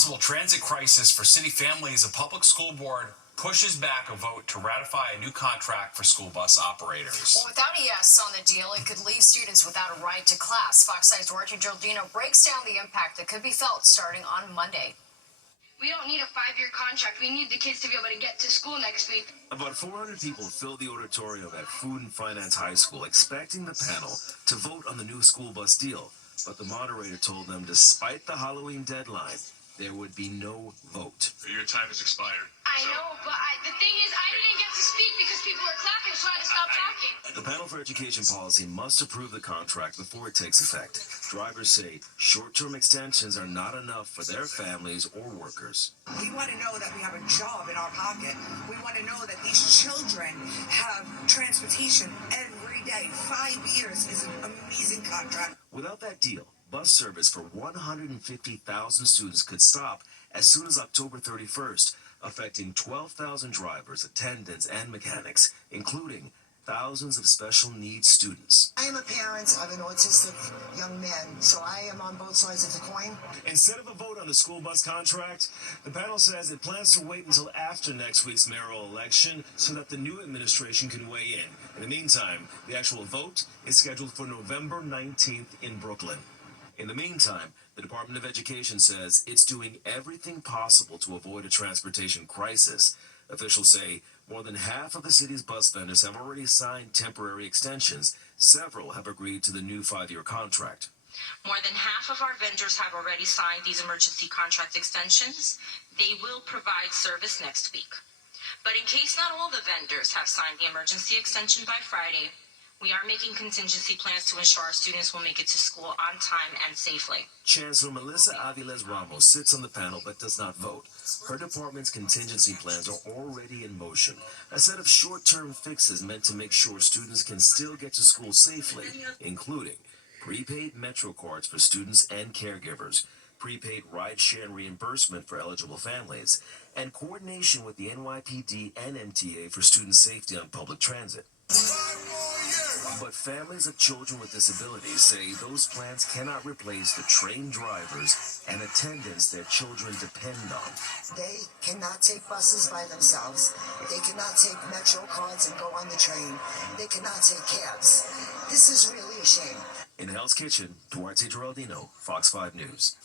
possible transit crisis for city families, a public school board pushes back a vote to ratify a new contract for school bus operators. Well, without a yes on the deal, it could leave students without a ride to class. Fox 5's Duarte Giordino breaks down the impact that could be felt starting on Monday. We don't need a 5-year contract. We need the kids to be able to get to school next week. About 400 people filled the auditorium at Food and Finance High School, expecting the panel to vote on the new school bus deal. But the moderator told them, despite the Halloween deadline, there would be no vote. Your time has expired. I know, but the thing is, I didn't get to speak because people were clapping, so I had to stop talking. The panel for education policy must approve the contract before it takes effect. Drivers say short-term extensions are not enough for their families or workers. We want to know that we have a job in our pocket. We want to know that these children have transportation every day. 5 years is an amazing contract. Without that deal, bus service for 150,000 students could stop as soon as October 31st, affecting 12,000 drivers, attendants, and mechanics, including thousands of special needs students. I am a parent of an autistic young man, so I am on both sides of the coin. Instead of a vote on the school bus contract, the panel says it plans to wait until after next week's mayoral election so that the new administration can weigh in. In the meantime, the actual vote is scheduled for November 19th in Brooklyn. In the meantime, the Department of Education says it's doing everything possible to avoid a transportation crisis. Officials say more than half of the city's bus vendors have already signed temporary extensions. Several have agreed to the new 5-year contract. More than half of our vendors have already signed these emergency contract extensions. They will provide service next week. But in case not all the vendors have signed the emergency extension by Friday, we are making contingency plans to ensure our students will make it to school on time and safely. Chancellor Melissa Aviles Ramos sits on the panel but does not vote. Her department's contingency plans are already in motion. A set of short-term fixes meant to make sure students can still get to school safely, including prepaid Metro cards for students and caregivers, prepaid ride-share reimbursement for eligible families, and coordination with the NYPD and MTA for student safety on public transit. But families of children with disabilities say those plans cannot replace the trained drivers and attendants their children depend on. They cannot take buses by themselves. They cannot take Metro cards and go on the train. They cannot take cabs. This is really a shame. In Hell's Kitchen, Duarte Geraldino, Fox 5 News.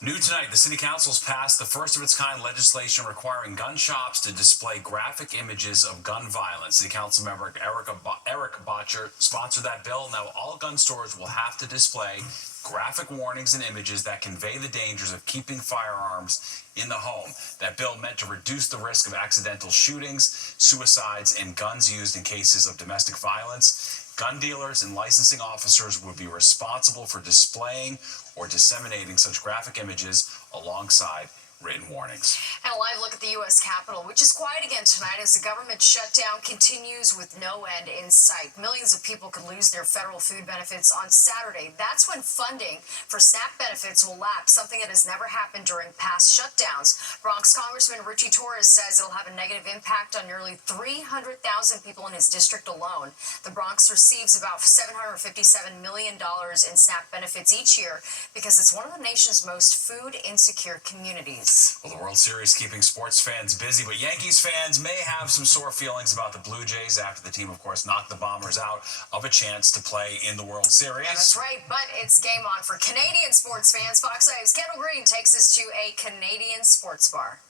New tonight, the City Council's passed the first-of-its-kind legislation requiring gun shops to display graphic images of gun violence. City Council member Eric Botcher sponsored that bill. Now, all gun stores will have to display graphic warnings and images that convey the dangers of keeping firearms in the home. That bill meant to reduce the risk of accidental shootings, suicides, and guns used in cases of domestic violence. Gun dealers and licensing officers would be responsible for displaying or disseminating such graphic images alongside written warnings. And a live look at the U.S. Capitol, which is quiet again tonight as the government shutdown continues with no end in sight. Millions of people could lose their federal food benefits on Saturday. That's when funding for SNAP benefits will lapse, something that has never happened during past shutdowns. Bronx Congressman Richie Torres says it'll have a negative impact on nearly 300,000 people in his district alone. The Bronx receives about $757 million in SNAP benefits each year because it's one of the nation's most food-insecure communities. Well, the World Series keeping sports fans busy, but Yankees fans may have some sore feelings about the Blue Jays after the team, of course, knocked the Bombers out of a chance to play in the World Series. Yeah, that's right, but it's game on for Canadian sports fans. Fox 5's Kendall Green takes us to a Canadian sports bar.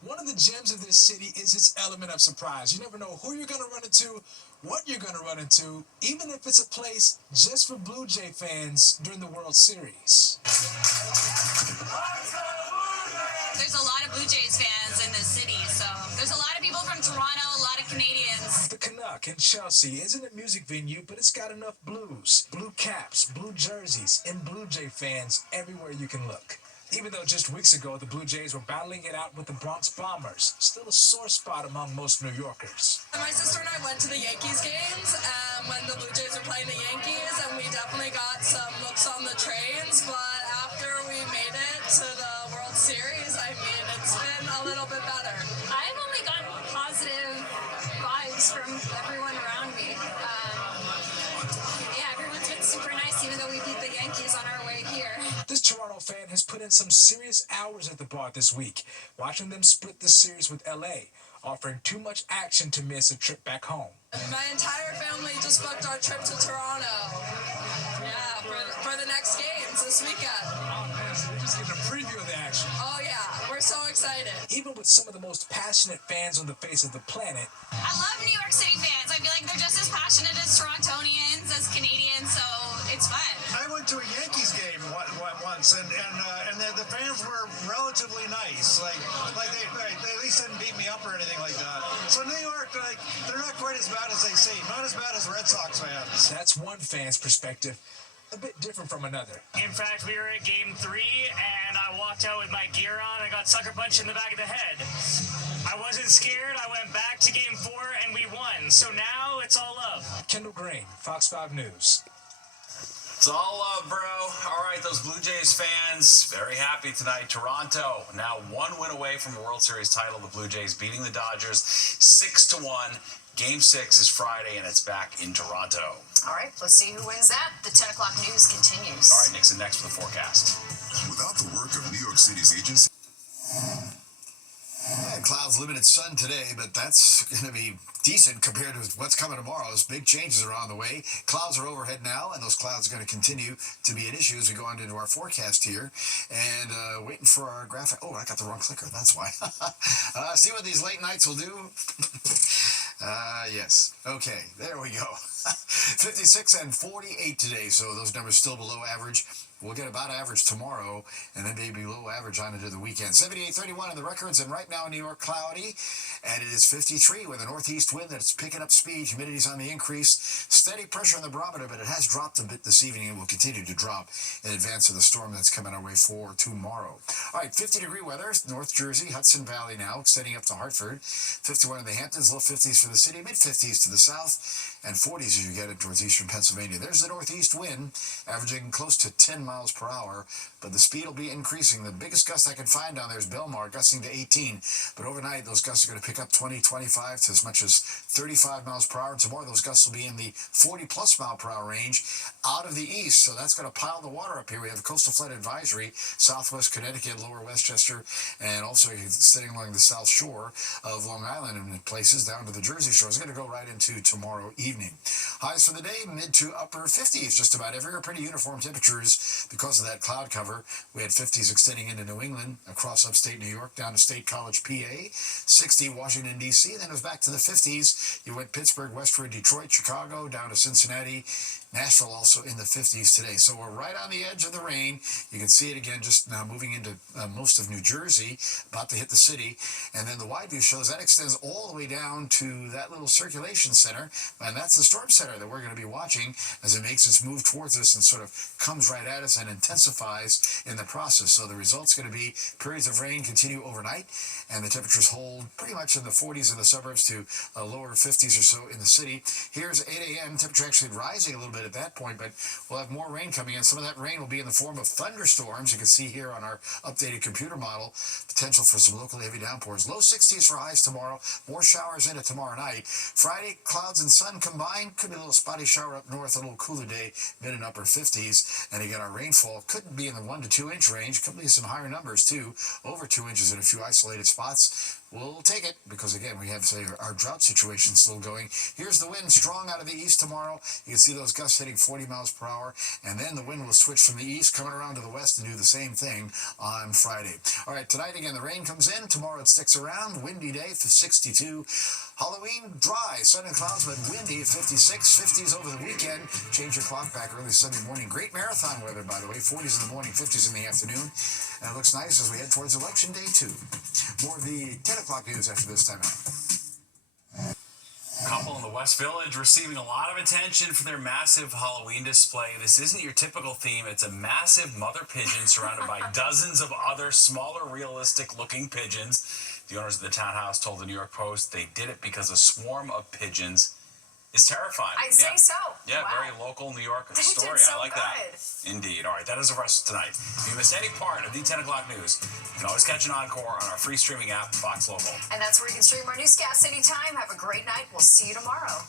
One of the gems of this city is its element of surprise. You never know who you're going to run into, what you're going to run into, even if it's a place just for Blue Jay fans during the World Series. There's a lot of Blue Jays fans in this city, so there's a lot of people from Toronto, a lot of Canadians. The Canuck in Chelsea isn't a music venue, but it's got enough blues, blue caps, blue jerseys, and Blue Jay fans everywhere you can look. Even though just weeks ago the Blue Jays were battling it out with the Bronx Bombers, still a sore spot among most New Yorkers. My sister and I went to the Yankees games when the Blue Jays were playing the Yankees, and we definitely got some looks on the trains, but after we made it to the World Series, I mean, it's been a little bit better. I've only gotten positive vibes from everyone around me. Yeah, everyone's been super nice, even though we beat the Yankees on our way here. This Toronto fan has put in some serious hours at the bar this week, watching them split the series with LA, offering too much action to miss a trip back home. My entire family just booked our trip to Toronto. Yeah, for the next games this weekend. Oh man, so we're just getting a preview of the action. Oh yeah, we're so excited. Even with some of the most passionate fans on the face of the planet, I love New York City fans. I feel like they're just as passionate as Torontonians, as Canadians, so it's fun. I went to a Yankees game once, and the fans were relatively nice. Like they at least didn't beat me up or anything like that. So New York, they're not quite as bad as they seem. Not as bad as Red Sox fans. that's one fan's perspective, a bit different from another. In fact, we were at Game 3, and I walked out with my gear on and got sucker punched in the back of the head. I wasn't scared. I went back to Game 4, and we won. So now it's all love. Kendall Green, Fox 5 News. It's all love, bro. All right, those Blue Jays fans, very happy tonight. Toronto now 1 win away from the World Series title. The Blue Jays beating the Dodgers 6-1. Game 6 is Friday, and it's back in Toronto. All right, let's see who wins that. The 10 o'clock news continues. All right, Nixon, next for the forecast. Without the work of New York City's agency. Yeah, clouds, limited sun today, but that's going to be decent compared to what's coming tomorrow. There's big changes are on the way. Clouds are overhead now, and those clouds are going to continue to be an issue as we go on into our forecast here. And waiting for our graphic. Oh, I got the wrong clicker. That's why. See what these late nights will do? Yes. Okay, there we go. 56 and 48 today, so those numbers still below average. We'll get about average tomorrow, and then maybe below average on into the weekend. 78-31 in the records, and right now in New York, cloudy, and it is 53 with a northeast wind that's picking up speed. Humidity's on the increase. Steady pressure on the barometer, but it has dropped a bit this evening and will continue to drop in advance of the storm that's coming our way for tomorrow. All right, 50-degree weather, North Jersey, Hudson Valley now, extending up to Hartford. 51 in the Hamptons, low 50s for the city, mid-50s to the south, and 40s as you get it towards eastern Pennsylvania. There's the northeast wind, averaging close to 10 miles per hour, but the speed will be increasing. The biggest gust I can find down there is Belmar, gusting to 18, but overnight those gusts are going to pick up 20, 25 to as much as 35 miles per hour. And tomorrow those gusts will be in the 40-plus mile per hour range out of the east, so that's going to pile the water up here. We have a coastal flood advisory, southwest Connecticut, lower Westchester, and also sitting along the south shore of Long Island in places down to the Jersey Shore. It's going to go right into tomorrow evening. Highs for the day, mid to upper 50s, just about everywhere. Pretty uniform temperatures because of that cloud cover. We had 50s extending into New England, across upstate New York, down to State College, PA, 60 Washington, D.C., then it was back to the 50s. You went Pittsburgh, westward, Detroit, Chicago, down to Cincinnati, Nashville also in the 50s today. So we're right on the edge of the rain. You can see it again just now moving into most of New Jersey, about to hit the city. And then the wide view shows that extends all the way down to that little circulation center. And that's the storm center that we're going to be watching as it makes its move towards us and sort of comes right at us and intensifies in the process. So the result's going to be periods of rain continue overnight, and the temperatures hold pretty much in the 40s in the suburbs to lower 50s or so in the city. Here's 8 a.m. Temperature actually rising a little bit at that point, but we'll have more rain coming in. Some of that rain will be in the form of thunderstorms. You can see here on our updated computer model, potential for some locally heavy downpours. Low 60s for highs tomorrow. More showers in it tomorrow night. Friday, clouds and sun combined. Could be a little spotty shower up north, a little cooler day, mid and upper 50s. And again, our rainfall could be in the 1 to 2 inch range. Could be some higher numbers too, over 2 inches in a few isolated spots. We'll take it because, again, we have, say, our drought situation still going. Here's the wind strong out of the east tomorrow. You can see those gusts hitting 40 miles per hour, and then the wind will switch from the east, coming around to the west and do the same thing on Friday. All right, tonight, again, the rain comes in. Tomorrow it sticks around. Windy day for 62. Halloween, dry, sun and clouds, but windy at 56. 50s over the weekend. Change your clock back early Sunday morning. Great marathon weather, by the way. 40s in the morning, 50s in the afternoon. And it looks nice as we head towards Election Day, too. More of the 10 o'clock news after this time out. Couple in the West Village receiving a lot of attention for their massive Halloween display. This isn't your typical theme. It's a massive mother pigeon surrounded by dozens of other smaller, realistic-looking pigeons. The owners of the townhouse told the New York Post they did it because a swarm of pigeons is terrifying. I'd say so. Yeah, wow. very local New York They story. did so I like good. that. Indeed. All right, that is the rest of tonight. If you missed any part of the 10 o'clock news, you can always catch an encore on our free streaming app, Fox Local. And that's where you can stream our newscasts anytime. Have a great night. We'll see you tomorrow.